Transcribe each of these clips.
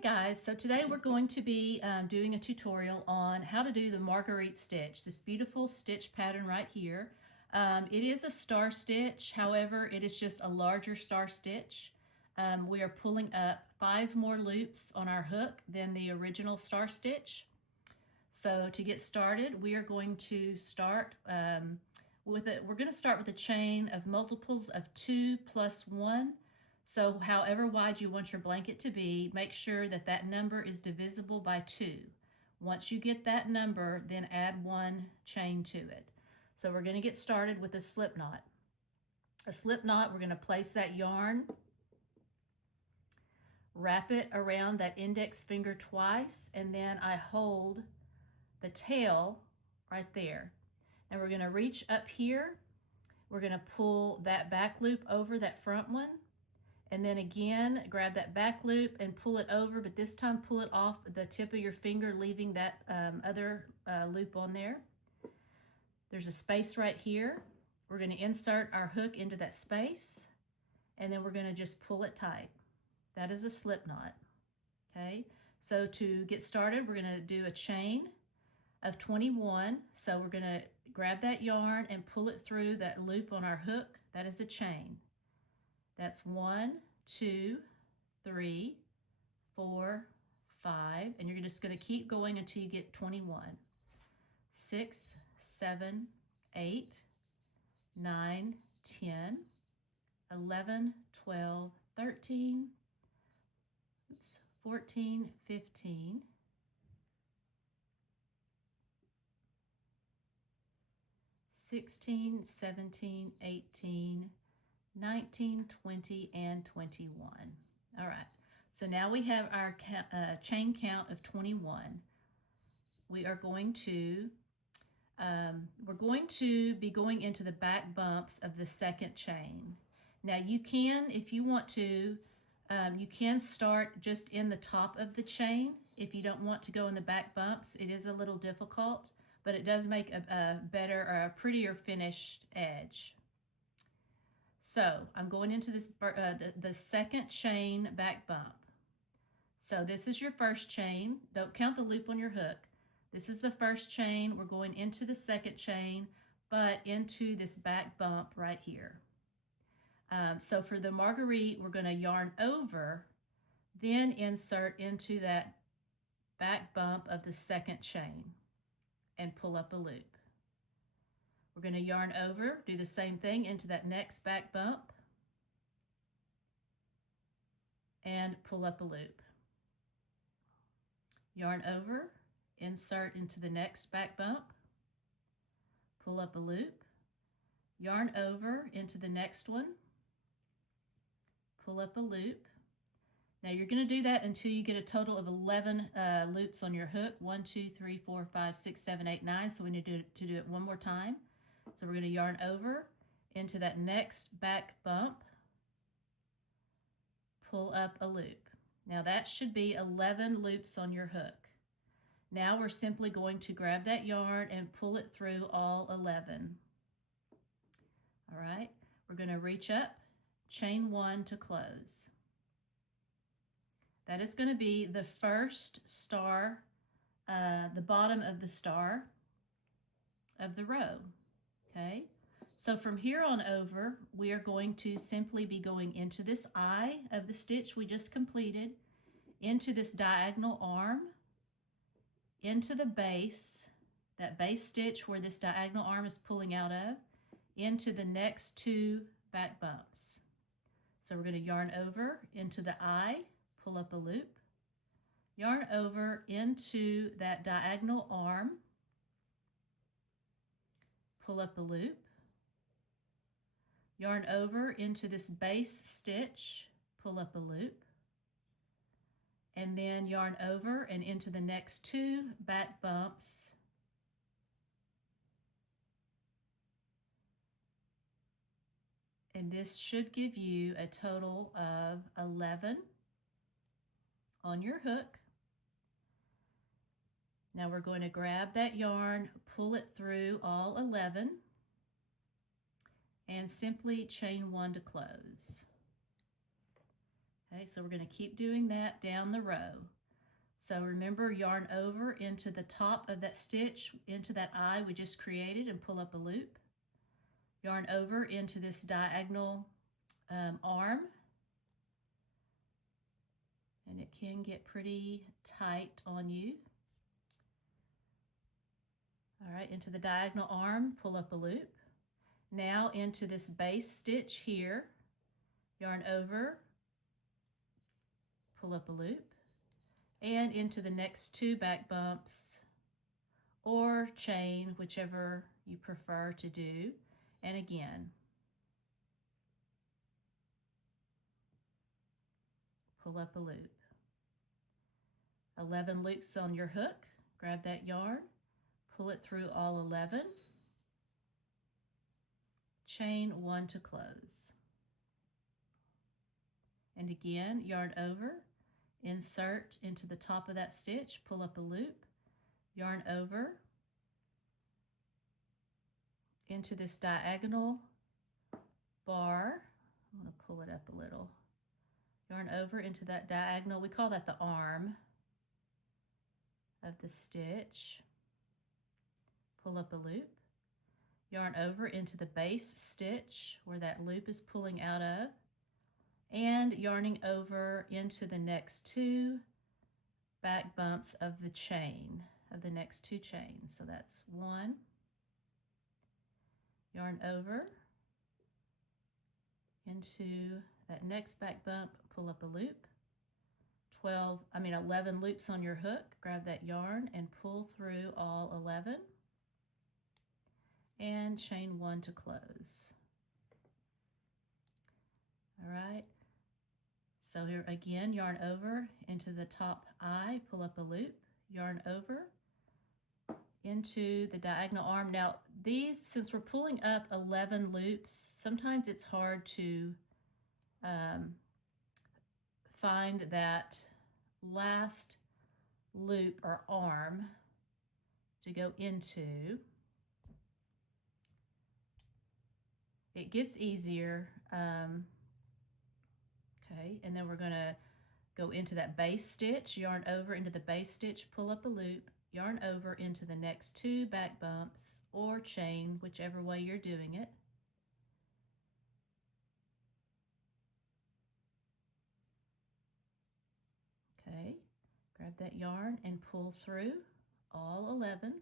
Hi guys, so today we're going to be doing a tutorial on how to do the Marguerite stitch, this beautiful stitch pattern right here. It is a star stitch, however it is just a larger star stitch. We are pulling up 5 more loops on our hook than the original star stitch. So to get started, we are going to start we're going to start with a chain of multiples of 2 plus 1. So however wide you want your blanket to be, make sure that that number is divisible by 2. Once you get that number, then add 1 chain to it. So we're going to get started with a slip knot. A slip knot, we're going to place that yarn, wrap it around that index finger twice, and then I hold the tail right there. And we're going to reach up here. We're going to pull that back loop over that front one. And then again, grab that back loop and pull it over, but this time pull it off the tip of your finger, leaving that other loop on there. There's a space right here. We're going to insert our hook into that space, and then we're going to just pull it tight. That is a slip knot. Okay, so to get started, we're going to do a chain of 21. So we're going to grab that yarn and pull it through that loop on our hook. That is a chain. That's 1, 2, 3, 4, 5, and you're just going to keep going until you get 21. 6, 7, 8, 9, 10, 11, 12, 13, 14, 15, 16, 17, 18, 19, 20, and 21. All right, so now we have our chain count of 21. We are going to, be going into the back bumps of the second chain. Now you can, if you want to, you can start just in the top of the chain. If you don't want to go in the back bumps, it is a little difficult, but it does make a better or a prettier finished edge. So I'm going into this the second chain back bump. So this is your first chain. Don't count the loop on your hook. This is the first chain. We're going into the second chain, but into this back bump right here. So for the Marguerite, we're going to yarn over, then insert into that back bump of the second chain and pull up a loop. We're going to yarn over, do the same thing into that next back bump, and pull up a loop. Yarn over, insert into the next back bump, pull up a loop, yarn over into the next one, pull up a loop. Now you're going to do that until you get a total of 11 loops on your hook. 1, 2, 3, 4, 5, 6, 7, 8, 9. So we need to do it one more time. So we're going to yarn over into that next back bump, pull up a loop. Now that should be 11 loops on your hook. Now we're simply going to grab that yarn and pull it through all 11. All right, we're going to reach up, chain 1 to close. That is going to be the first star, the bottom of the star of the row. Okay, so from here on over, we are going to simply be going into this eye of the stitch we just completed, into this diagonal arm, into the base, that base stitch where this diagonal arm is pulling out of, into the next 2 back bumps. So we're going to yarn over into the eye, pull up a loop, yarn over into that diagonal arm, pull up a loop, yarn over into this base stitch, pull up a loop, and then yarn over and into the next 2 back bumps, and this should give you a total of 11 on your hook. Now we're going to grab that yarn, pull it through all 11, and simply chain 1 to close. Okay, so we're going to keep doing that down the row. So remember, yarn over into the top of that stitch, into that eye we just created, and pull up a loop. Yarn over into this diagonal arm, and it can get pretty tight on you. All right, into the diagonal arm, pull up a loop. Now into this base stitch here, yarn over, pull up a loop, and into the next 2 back bumps or chain, whichever you prefer to do, and again pull up a loop. 11 loops on your hook. Grab that yarn, pull it through all 11, chain 1 to close, and again yarn over, insert into the top of that stitch, pull up a loop, yarn over into this diagonal bar. I'm going to pull it up a little. Yarn over into that diagonal, we call that the arm of the stitch, pull up a loop, yarn over into the base stitch where that loop is pulling out of, and yarning over into the next 2 back bumps of the chain, of the next 2 chains. So that's 1, yarn over into that next back bump, pull up a loop, 11 loops on your hook, grab that yarn and pull through all 11 and chain 1 to close. All right, so here again, yarn over into the top eye, pull up a loop, yarn over into the diagonal arm. Now these, since we're pulling up 11 loops, sometimes it's hard to find that last loop or arm to go into. It gets easier. Okay, and then we're going to go into that base stitch, yarn over into the base stitch, pull up a loop, yarn over into the next 2 back bumps or chain, whichever way you're doing it. Okay, grab that yarn and pull through all 11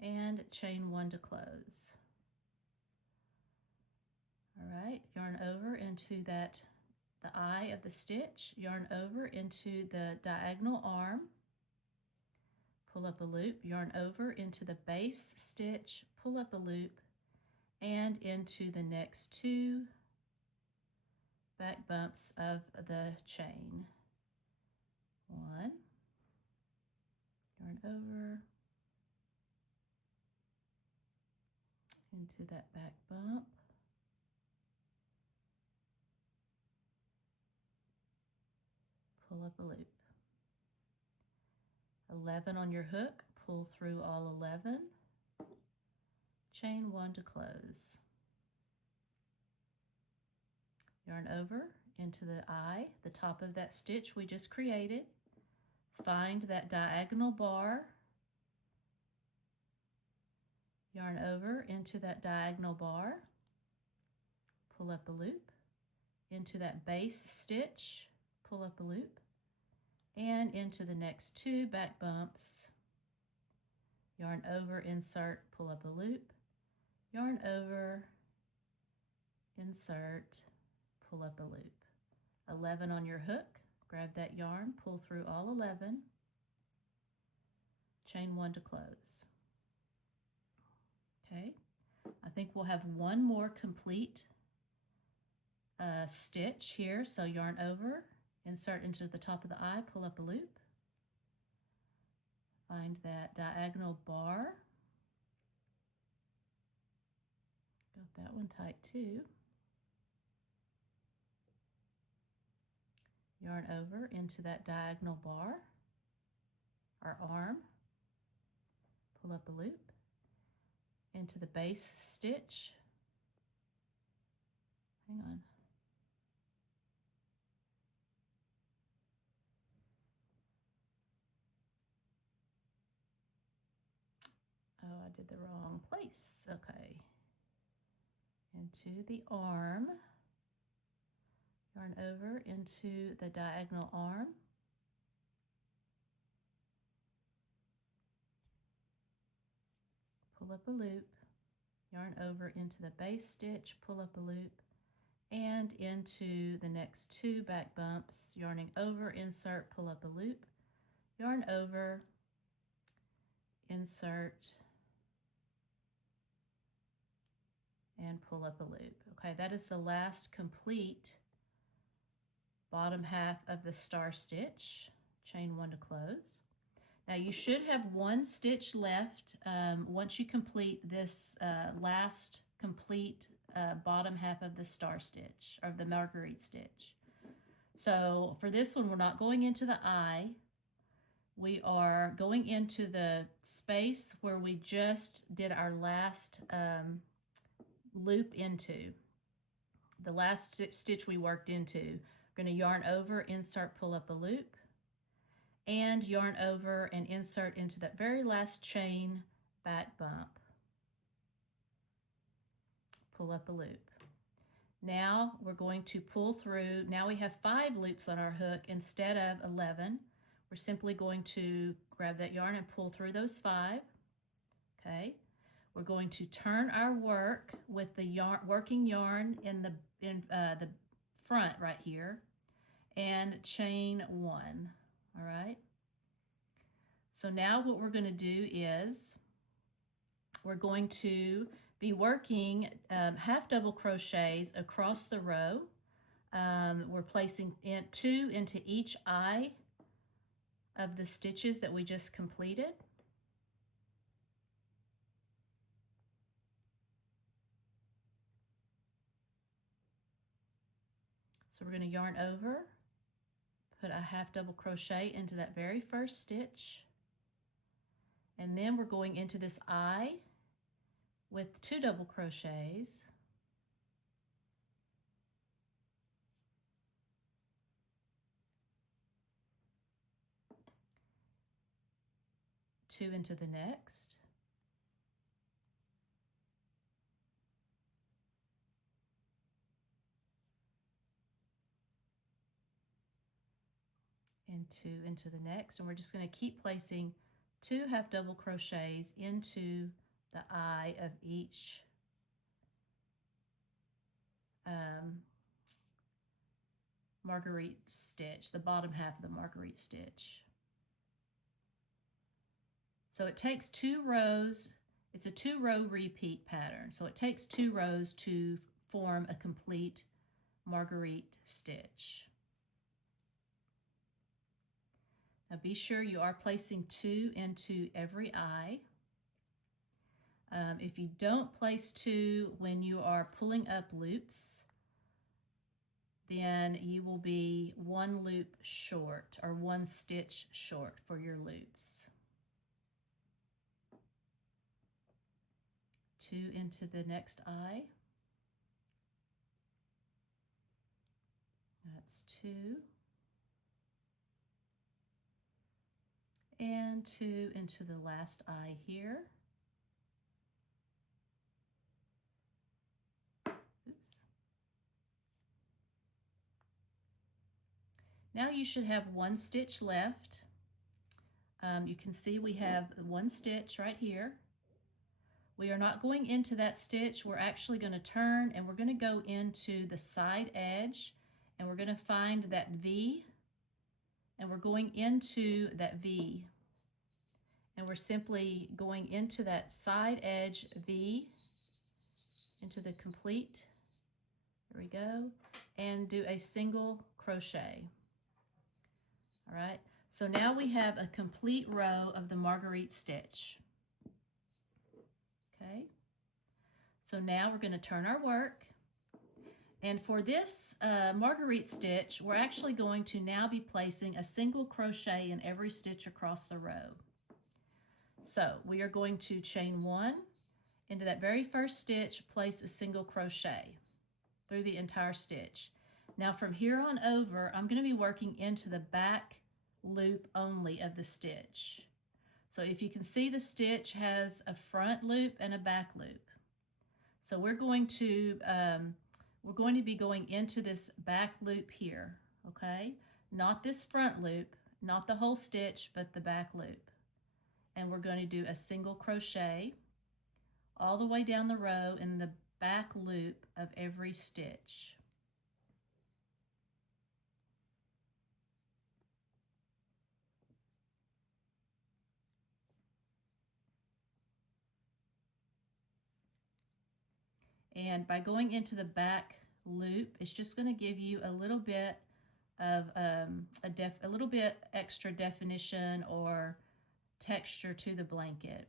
and chain 1 to close. All right, yarn over into the eye of the stitch, yarn over into the diagonal arm, pull up a loop, yarn over into the base stitch, pull up a loop, and into the next 2 back bumps of the chain. 1, yarn over into that back bump, pull up a loop. 11 on your hook, pull through all 11, chain 1 to close. Yarn over into the eye, the top of that stitch we just created. Find that diagonal bar, yarn over into that diagonal bar, pull up a loop, into that base stitch, pull up a loop, and into the next 2 back bumps, yarn over, insert, pull up a loop, yarn over, insert, pull up a loop. 11 on your hook, grab that yarn, pull through all 11, chain 1 to close. Okay, I think we'll have one more complete stitch here. So yarn over, insert into the top of the eye, pull up a loop, find that diagonal bar, got that one tight too, yarn over into that diagonal bar or arm, pull up a loop, into the base stitch, hang on, did the wrong place. Okay. Into the arm. Yarn over into the diagonal arm. Pull up a loop. Yarn over into the base stitch, pull up a loop, and into the next 2 back bumps, yarning over, insert, pull up a loop, yarn over, insert, and pull up a loop. Okay, that is the last complete bottom half of the star stitch. Chain 1 to close. Now you should have 1 stitch left once you complete this last complete bottom half of the star stitch, or the Marguerite stitch. So for this one, we're not going into the eye. We are going into the space where we just did our last loop into. The last stitch we worked into. We're going to yarn over, insert, pull up a loop, and yarn over and insert into that very last chain back bump. Pull up a loop. Now we're going to pull through. Now we have 5 loops on our hook instead of 11. We're simply going to grab that yarn and pull through those 5. Okay. We're going to turn our work with the working yarn in the front right here and chain 1. All right. So now what we're going to do is we're going to be working half double crochets across the row. We're placing 2 into each eye of the stitches that we just completed. So we're going to yarn over, put a half double crochet into that very first stitch, and then we're going into this eye with 2 double crochets, two into the next, and 2 into the next, and we're just going to keep placing 2 half double crochets into the eye of each Marguerite stitch, the bottom half of the Marguerite stitch. So it takes 2 rows, it's a 2-row repeat pattern, so it takes 2 rows to form a complete Marguerite stitch. Now be sure you are placing 2 into every eye. If you don't place 2 when you are pulling up loops, then you will be 1 loop short, or 1 stitch short for your loops. 2 into the next eye. That's 2. And 2 into the last eye here. Oops. Now you should have 1 stitch left. You can see we have 1 stitch right here. We are not going into that stitch. We're actually going to turn and we're going to go into the side edge, and we're going to find that V, and we're going into that V, and we're simply going into that side edge V, into the complete, there we go, and do a single crochet. All right, so now we have a complete row of the Marguerite stitch. Okay, so now we're going to turn our work, and for this Marguerite stitch, we're actually going to now be placing a single crochet in every stitch across the row. So we are going to chain 1 into that very first stitch, place a single crochet through the entire stitch. Now from here on over, I'm going to be working into the back loop only of the stitch. So if you can see, the stitch has a front loop and a back loop. So we're going to be going into this back loop here, okay? Not this front loop, not the whole stitch, but the back loop. And we're going to do a single crochet all the way down the row in the back loop of every stitch. And by going into the back loop, it's just going to give you a little bit of a little bit extra definition or texture to the blanket.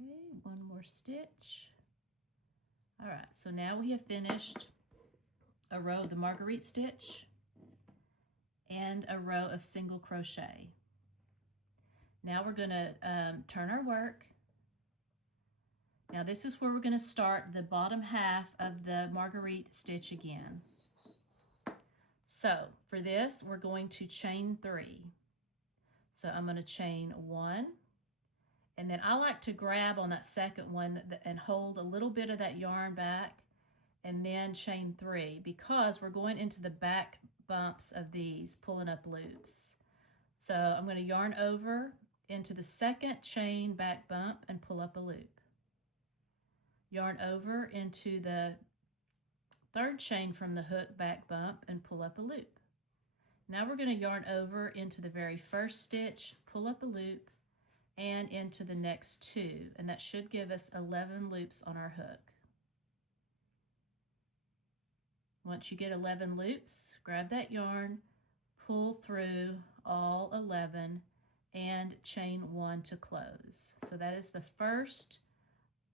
Okay, one more stitch. All right, so now we have finished a row of the Marguerite stitch and a row of single crochet. Now we're going to turn our work. Now this is where we're going to start the bottom half of the Marguerite stitch again. So for this, we're going to chain 3. So I'm going to chain 1, and then I like to grab on that second one and hold a little bit of that yarn back, and then chain 3, because we're going into the back bumps of these, pulling up loops. So I'm going to yarn over into the second chain back bump and pull up a loop. Yarn over into the third chain from the hook back bump and pull up a loop. Now we're going to yarn over into the very first stitch, pull up a loop, and into the next 2, and that should give us 11 loops on our hook. Once you get 11 loops, grab that yarn, pull through all 11, and chain 1 to close. So that is the first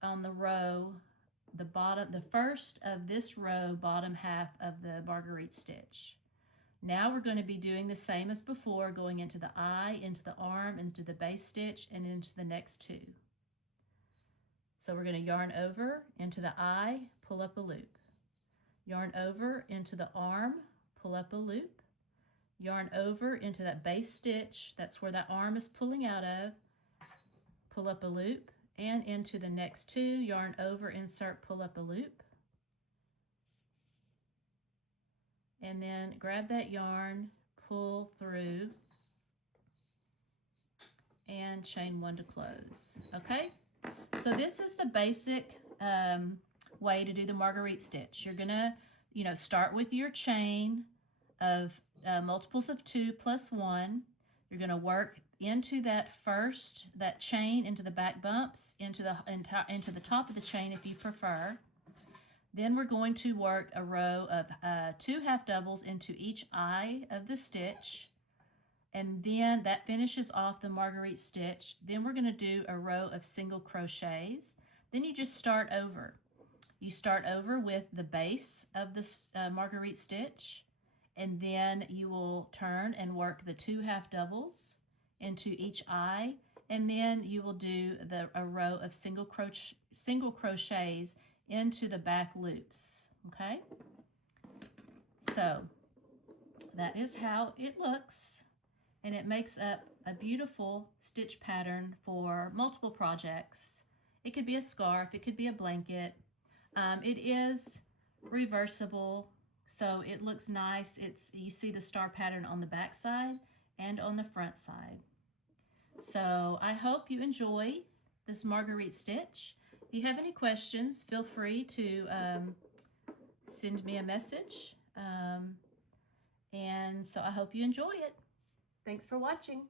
on the row, the first of this row, bottom half of the Marguerite stitch. Now we're going to be doing the same as before, going into the eye, into the arm, into the base stitch, and into the next 2. So we're going to yarn over into the eye, pull up a loop. Yarn over into the arm, pull up a loop. Yarn over into that base stitch, that's where that arm is pulling out of, pull up a loop, and into the next 2, yarn over, insert, pull up a loop. And then grab that yarn, pull through, and chain 1 to close. Okay, so this is the basic way to do the Marguerite stitch. You're gonna, start with your chain of multiples of 2 plus 1. You're gonna work into that chain, into the back bumps, into the top of the chain if you prefer. Then we're going to work a row of 2 half doubles into each eye of the stitch, and then that finishes off the Marguerite stitch. Then we're going to do a row of single crochets. Then you just start over. You start over with the base of the Marguerite stitch, and then you will turn and work the 2 half doubles into each eye, and then you will do a row of single crochets into the back loops. Okay, so that is how it looks, and it makes up a beautiful stitch pattern for multiple projects. It could be a scarf, it could be a blanket. It is reversible, so it looks nice. You see the star pattern on the back side and on the front side. So I hope you enjoy this Marguerite stitch. If you have any questions, feel free to send me a message. And so I hope you enjoy it. Thanks for watching.